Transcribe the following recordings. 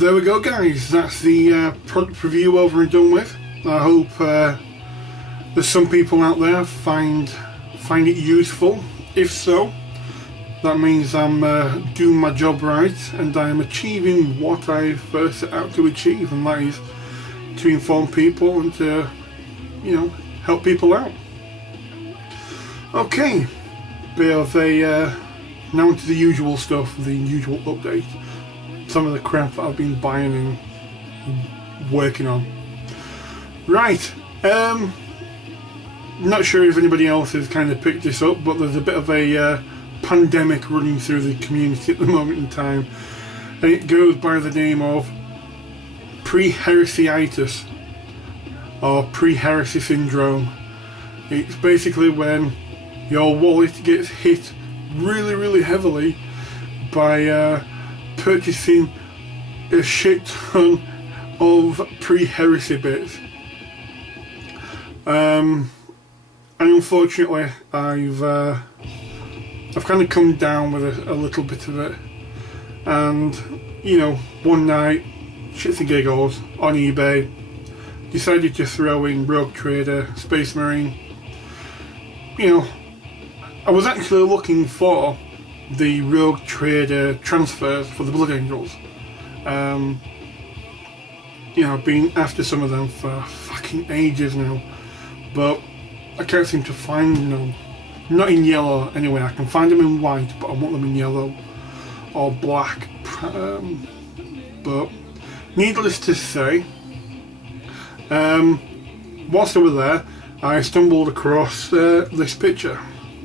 there we go, guys. That's the product review over and done with. I hope there's some people out there find it useful. If so, that means I'm doing my job right and I am achieving what I first set out to achieve, and that is to inform people and to, you know, help people out. Okay, bit of a now into the usual stuff, the usual update. Some of the crap that I've been buying and working on. Right, not sure if anybody else has kind of picked this up, but there's a bit of a pandemic running through the community at the moment in time, and it goes by the name of pre-heresiitis or pre-heresy syndrome. It's basically when your wallet gets hit really heavily by purchasing a shit ton of pre-heresy bits. And unfortunately I've kind of come down with a little bit of it, and you know, one night, shits and giggles, on eBay, decided to throw in Rogue Trader Space Marine. You know, I was actually looking for the Rogue Trader transfers for the Blood Angels. You know, I've been after some of them for fucking ages now, but I can't seem to find them. Not in yellow anyway. I can find them in white, but I want them in yellow or black. But needless to say, whilst I was there, I stumbled across this picture.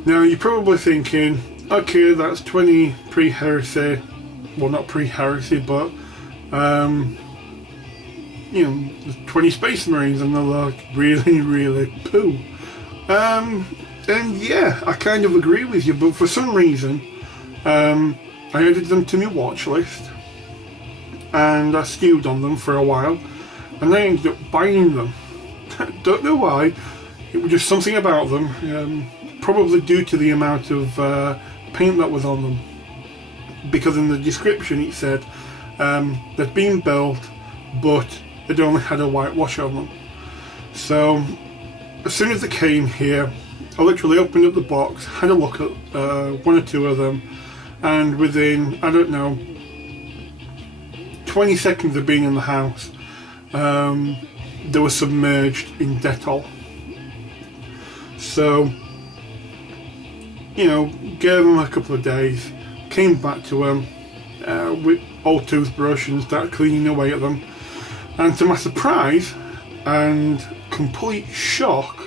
Now you're probably thinking, okay, that's 20 pre-heresy, well not pre-heresy, but you know, 20 Space Marines, and they're like really poo. And yeah, I kind of agree with you, but for some reason I added them to my watch list and I stewed on them for a while, and I ended up buying them. Don't know why, it was just something about them, probably due to the amount of paint that was on them, because in the description it said they'd been built but they'd only had a white wash on them. So as soon as they came here, I literally opened up the box, had a look at one or two of them, and within, I don't know, 20 seconds of being in the house, they were submerged in Dettol. So, you know, gave them a couple of days, came back to them with old toothbrush and started cleaning away at them, and to my surprise and complete shock,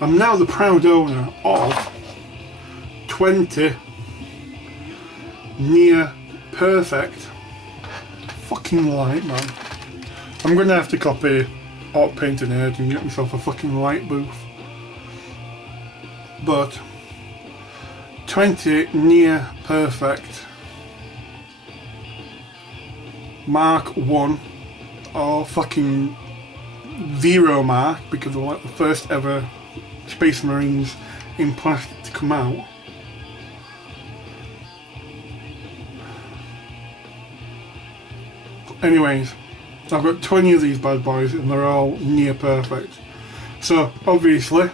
I'm now the proud owner of 20 near perfect fucking light, man. I'm gonna have to copy Art Paint and Nerd and get myself a fucking light booth. But 20 near perfect Mark 1 or fucking 0 mark, because they're like the first ever Space Marines in plastic to come out. Anyways, I've got 20 of these bad boys and they're all near perfect. So obviously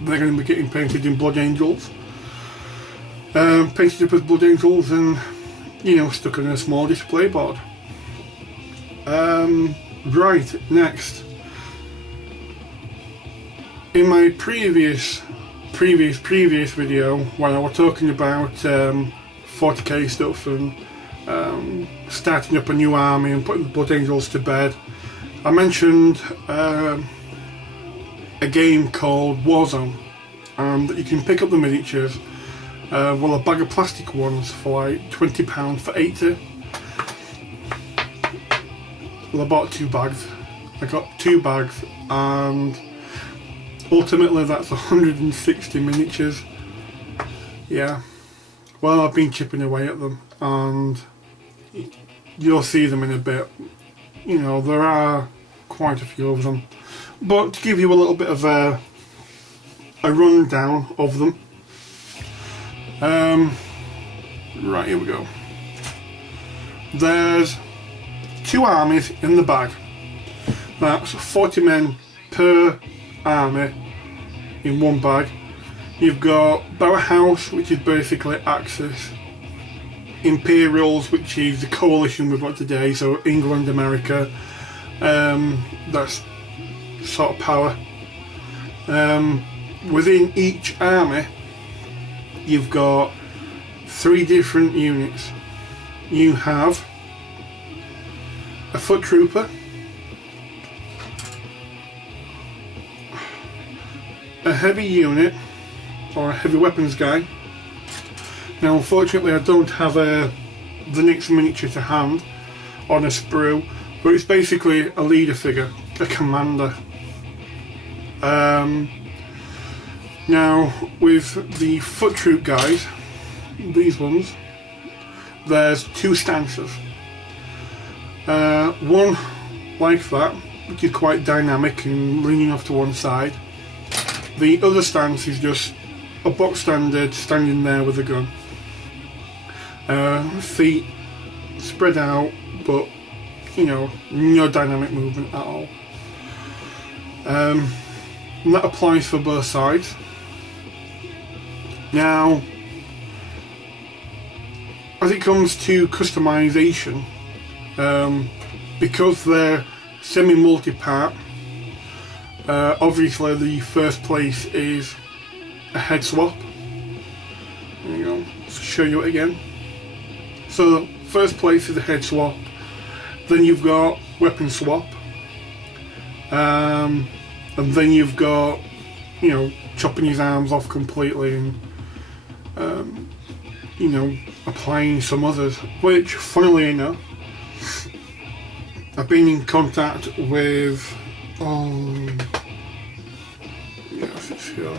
they're going to be getting painted in Blood Angels. Painted up as Blood Angels and, you know, stuck on a small display board. Right, next. In my previous video, when I was talking about 40k stuff and starting up a new army and putting the Blood Angels to bed, I mentioned a game called Warzone, that you can pick up the miniatures, well, a bag of plastic ones for like £20 for 80. Well, I bought 2 bags. I got 2 bags and ultimately that's 160 miniatures. Yeah, well, I've been chipping away at them and you'll see them in a bit. You know, there are quite a few of them, but to give you a little bit of a rundown of them, right, here we go. There's 2 armies in the bag. That's 40 men per army in one bag. You've got Bauhaus, which is basically Axis. Imperials, which is the coalition we've got today, so England, America. That's sort of power. Within each army, you've got 3 different units. You have a foot trooper, a heavy unit, or a heavy weapons guy. Now unfortunately I don't have the next miniature to hand on a sprue, but it's basically a leader figure, a commander. Now with the foot troop guys, these ones, there's 2 stances. One like that, which is quite dynamic and leaning off to one side. The other stance is just a box standard standing there with a gun. Feet spread out, but you know, no dynamic movement at all. And that applies for both sides. Now, as it comes to customization, because they're semi-multi-part, obviously the first place is a head swap. There you go, let's show you it again. So first place is a head swap, then you've got weapon swap, and then you've got, you know, chopping his arms off completely and you know, applying some others, which funnily enough I've been in contact with, yes, it's here.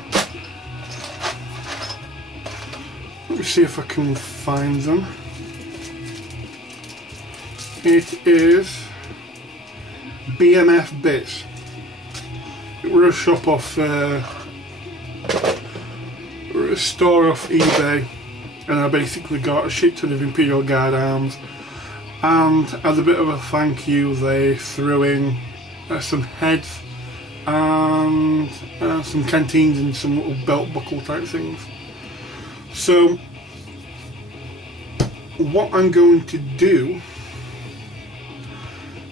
Let me see if I can find them. It is BMF Bits. We're a shop off, we're a store off eBay, and I basically got a shit ton of Imperial Guard arms, and as a bit of a thank you they threw in some heads and some canteens and some little belt buckle type things. So what I'm going to do,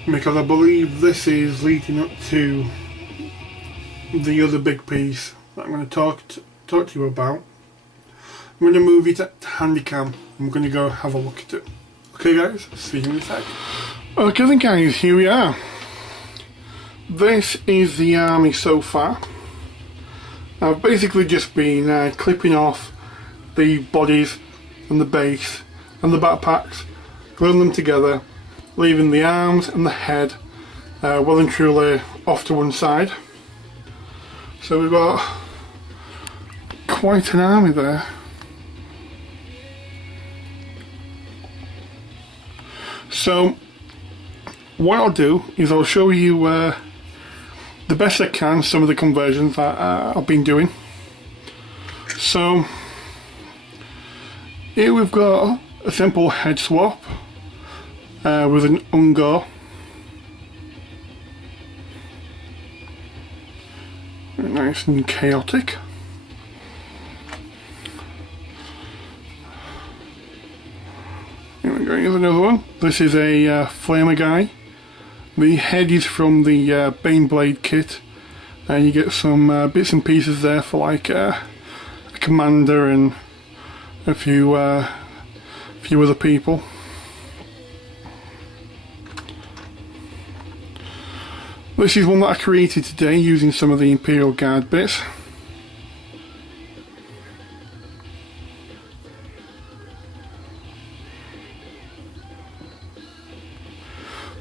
because I believe this is leading up to the other big piece that I'm going to talk to you about, I'm going to move it to Handycam. I'm going to go have a look at it. Okay guys, see you in a sec. Okay then guys, here we are. This is the army so far. I've basically just been clipping off the bodies and the base and the backpacks, gluing them together, leaving the arms and the head well and truly off to one side. So we've got quite an army there. So what I'll do is I'll show you the best I can some of the conversions that I've been doing. So here we've got a simple head swap with an Ungor. Very nice and chaotic. Here we go, here's another one. This is a Flamer guy. The head is from the Baneblade kit, and you get some bits and pieces there for like a commander and a few other people. This is one that I created today using some of the Imperial Guard bits.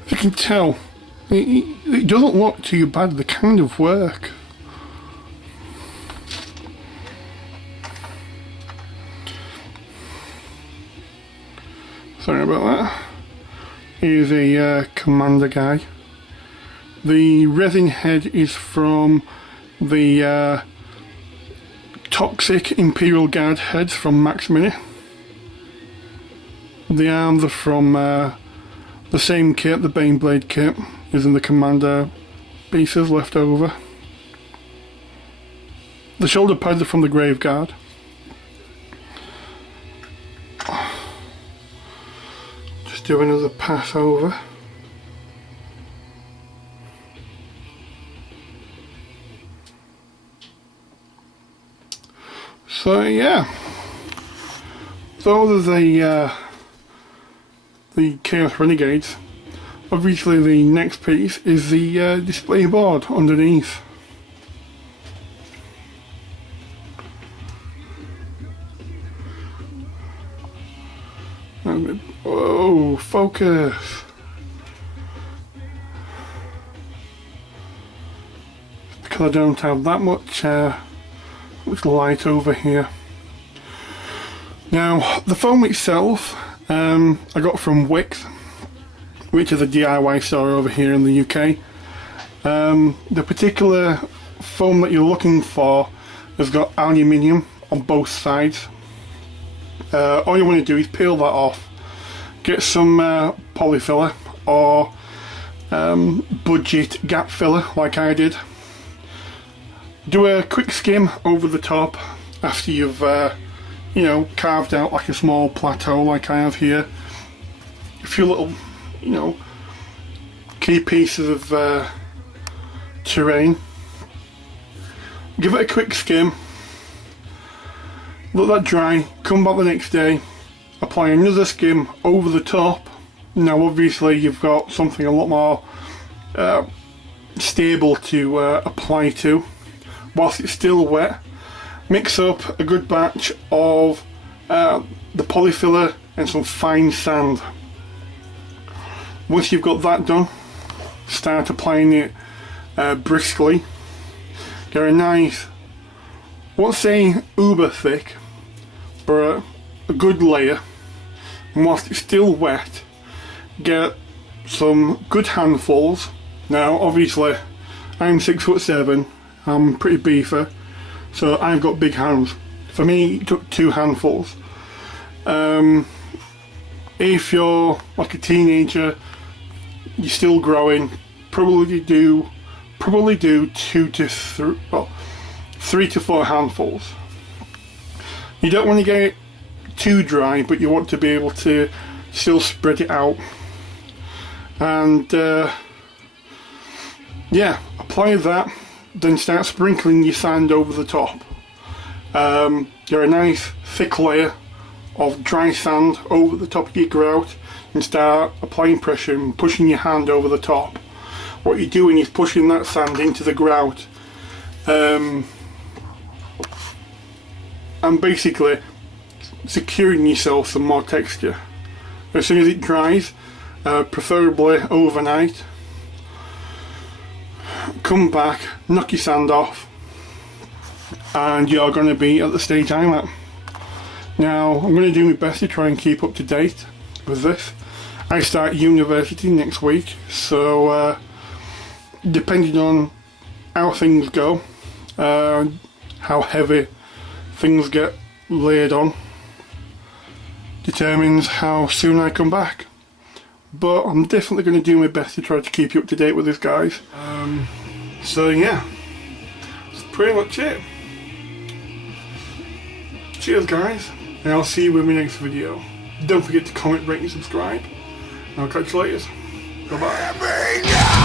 As you can tell, it doesn't look too bad, the kind of work. Sorry about that. Here's a commander guy. The resin head is from the Toxic Imperial Guard heads from Max Mini. The arms are from The same kit, the Baneblade kit, is in the commander pieces left over. The shoulder pads are from the Graveguard. Just do another pass over. So yeah, those are the Chaos Renegades. Obviously the next piece is the display board underneath. Oh, focus! Because I don't have that much light over here. Now, the foam itself, I got from Wix, which is a DIY store over here in the UK. The particular foam that you're looking for has got aluminium on both sides. All you want to do is peel that off, get some polyfiller or budget gap filler like I did. Do a quick skim over the top after you've you know, carved out like a small plateau like I have here. A few little, you know, key pieces of terrain. Give it a quick skim. Let that dry, come back the next day, apply another skim over the top. Now obviously you've got something a lot more stable to apply to whilst it's still wet. Mix up a good batch of the polyfiller and some fine sand. Once you've got that done, start applying it briskly. Get a nice, I won't say uber thick, but a good layer. And whilst it's still wet, get some good handfuls. Now obviously I'm 6'7", I'm pretty beefer, so I've got big hands. For me it took 2 handfuls. If you're like a teenager, you're still growing, probably do 2 to 3, well, 3 to 4 handfuls. You don't want to get it too dry, but you want to be able to still spread it out. And yeah, apply that, then start sprinkling your sand over the top. Get a nice thick layer of dry sand over the top of your grout and start applying pressure and pushing your hand over the top. What you're doing is pushing that sand into the grout and basically securing yourself some more texture. As soon as it dries, preferably overnight, come back, knock your sand off, and you're going to be at the stage I'm at. Now I'm going to do my best to try and keep up to date with this. I start university next week, so depending on how things go, how heavy things get laid on, determines how soon I come back. But I'm definitely going to do my best to try to keep you up to date with this, guys. So yeah, that's pretty much it. Cheers guys, and I'll see you in my next video. Don't forget to comment, rate and subscribe. I'll catch you later. Bye bye.